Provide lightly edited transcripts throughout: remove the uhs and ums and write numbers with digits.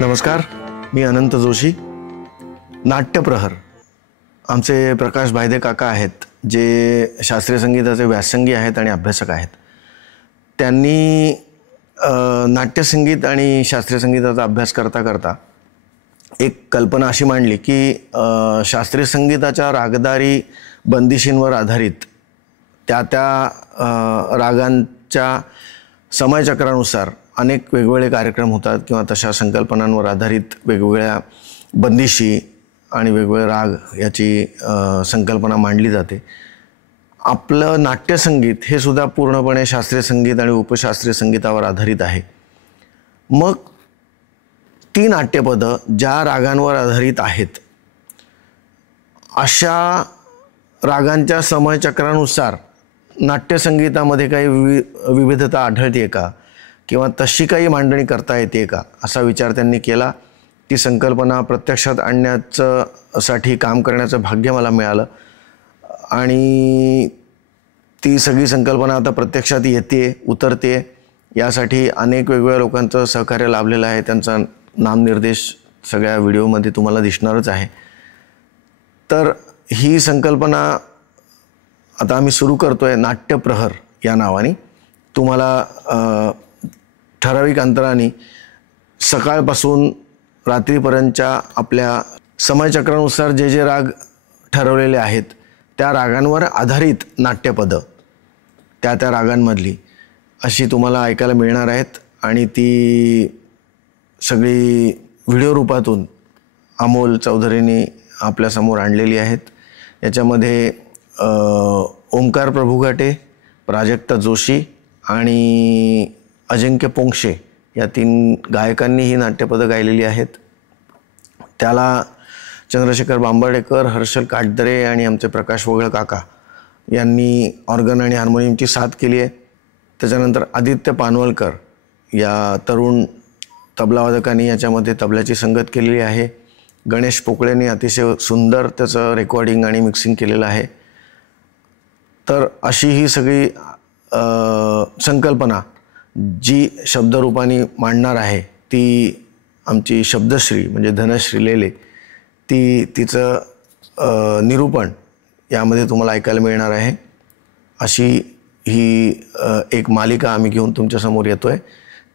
नमस्कार, मी अनंत जोशी. नाट्यप्रहर आमचे प्रकाश भायदे काका आहेत, जे शास्त्रीय संगीताचे व्यासंगी आहेत आणि अभ्यासक आहेत. त्यांनी नाट्यसंगीत आणि शास्त्रीय संगीताचा अभ्यास करता करता एक कल्पना अशी मांडली की शास्त्रीय संगीताच्या रागदारी बंदिशींवर आधारित त्या रागांच्या समयचक्रानुसार अनेक वेगवेगळे कार्यक्रम होतात किंवा तशा संकल्पनांवर आधारित वेगवेगळ्या बंदिशी आणि वेगवेगळे राग याची संकल्पना मांडली जाते. आपलं नाट्यसंगीत हे सुद्धा पूर्णपणे शास्त्रीय संगीत आणि उपशास्त्रीय संगीतावर आधारित आहे. मग ती नाट्यपदं ज्या रागांवर आधारित आहेत अशा रागांच्या समयचक्रानुसार नाट्यसंगीतामध्ये काही विविधता आढळते का किंवा तशी काही मांडणी करता येते का असा विचार त्यांनी केला. ती संकल्पना प्रत्यक्षात आणण्यासाठी काम करण्याचं भाग्य मला मिळालं आणि ती सगळी संकल्पना आता प्रत्यक्षात येते, उतरते. यासाठी अनेक वेगवेगळ्या लोकांचं सहकार्य लाभलेलं आहे. त्यांचा नामनिर्देश सगळ्या व्हिडिओमध्ये तुम्हाला दिसणारच आहे. तर ही संकल्पना आता आम्ही सुरू करतोय नाट्यप्रहर या नावाने. तुम्हाला ठराविक अंतराने सकाळपासून रात्रीपर्यंतच्या आपल्या समयचक्रानुसार जे जे राग ठरवलेले आहेत त्या रागांवर आधारित नाट्यपदं त्या रागांमधली अशी तुम्हाला ऐकायला मिळणार आहेत आणि ती सगळी व्हिडिओ रूपातून अमोल चौधरींनी आपल्यासमोर आणलेली आहेत. याच्यामध्ये ओमकार प्रभुघाटे, प्राजक्ता जोशी आणि अजिंक्य पोंक्षे या 3 गायकांनी ही नाट्यपदं गायलेली आहेत. त्याला चंद्रशेखर बांबर्डेकर, हर्षल काटदरे आणि आमचे प्रकाश वगळ काका यांनी ऑर्गन आणि हार्मोनियमची साथ केली आहे. त्याच्यानंतर आदित्य पानवलकर या तरुण तबलावादकांनी याच्यामध्ये तबल्याची संगत केलेली आहे. गणेश पोकळेंनी अतिशय सुंदर त्याचं रेकॉर्डिंग आणि मिक्सिंग केलेलं आहे. तर अशी ही सगळी संकल्पना जी शब्दरूपाने मांडणार आहे ती आमची शब्दश्री म्हणजे धनश्री लेले, तिचं निरूपण यामध्ये तुम्हाला ऐकायला मिळणार आहे. अशी ही एक मालिका आम्ही घेऊन तुमच्यासमोर येतोय.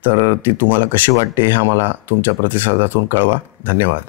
तर ती तुम्हाला कशी वाटते हे आम्हाला तुमच्या प्रतिसादातून कळवा. धन्यवाद.